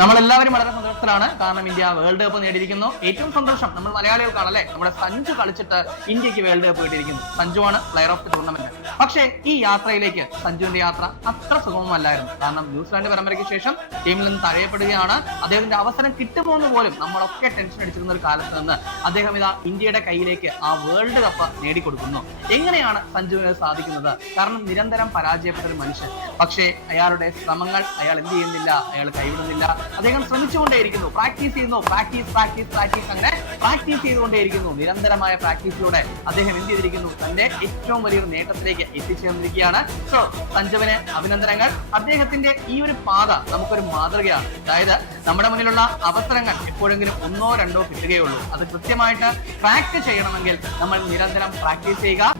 നമ്മളെല്ലാവരും വളരെ സന്തോഷത്തിലാണ്. കാരണം ഇന്ത്യ വേൾഡ് കപ്പ് നേടിയിരിക്കുന്നു. ഏറ്റവും സന്തോഷം നമ്മൾ മലയാളികൾക്കാണ് അല്ലെ. നമ്മുടെ സഞ്ജു കളിച്ചിട്ട് ഇന്ത്യക്ക് വേൾഡ് കപ്പ് കിട്ടിയിരിക്കുന്നു. സഞ്ജുവാണ് പ്ലെയർ ഓഫ് ദി ടൂർണമെന്റ്. പക്ഷേ ഈ യാത്രയിലേക്ക് സഞ്ജുവിന്റെ യാത്ര അത്ര സുഗമമല്ലായിരുന്നു. കാരണം ന്യൂസിലാൻഡ് പരമ്പരയ്ക്ക് ശേഷം ടീമിൽ നിന്ന് തഴയപ്പെടുകയാണ്. അദ്ദേഹത്തിന്റെ അവസരം കിട്ടുമോ എന്ന് പോലും നമ്മളൊക്കെ ടെൻഷൻ അടിച്ചിരുന്ന ഒരു കാലത്ത് നിന്ന് അദ്ദേഹം ഇതാ ഇന്ത്യയുടെ കയ്യിലേക്ക് ആ വേൾഡ് കപ്പ് നേടിക്കൊടുക്കുന്നു. എങ്ങനെയാണ് സഞ്ജുവിന് സാധിക്കുന്നത്? കാരണം നിരന്തരം പരാജയപ്പെട്ട ഒരു മനുഷ്യൻ. പക്ഷേ അയാളുടെ ശ്രമങ്ങൾ അയാൾ എന്ത് ചെയ്യുന്നില്ല, അയാൾ കൈവിടുന്നില്ല. അദ്ദേഹം ശ്രമിച്ചുകൊണ്ടേയിരിക്കുന്നു, പ്രാക്ടീസ് ചെയ്യുന്നു, പ്രാക്ടീസ് അങ്ങനെ പ്രാക്ടീസ് ചെയ്തുകൊണ്ടേയിരിക്കുന്നു. നിരന്തരമായ പ്രാക്ടീസിലൂടെ അദ്ദേഹം എന്ത് ചെയ്തിരിക്കുന്നു, തന്റെ ഏറ്റവും വലിയൊരു നേട്ടത്തിലേക്ക് എത്തിച്ചേർന്നിരിക്കുകയാണ്. സോ സഞ്ജുവിന് അഭിനന്ദനങ്ങൾ. അദ്ദേഹത്തിന്റെ ഈ ഒരു പാത നമുക്കൊരു മാതൃകയാണ്. അതായത് നമ്മുടെ മുന്നിലുള്ള അവസരങ്ങൾ എപ്പോഴെങ്കിലും ഒന്നോ രണ്ടോ കിട്ടുകയുള്ളൂ. അത് കൃത്യമായിട്ട് ട്രാക്ക് ചെയ്യണമെങ്കിൽ നമ്മൾ നിരന്തരം പ്രാക്ടീസ് ചെയ്യുക.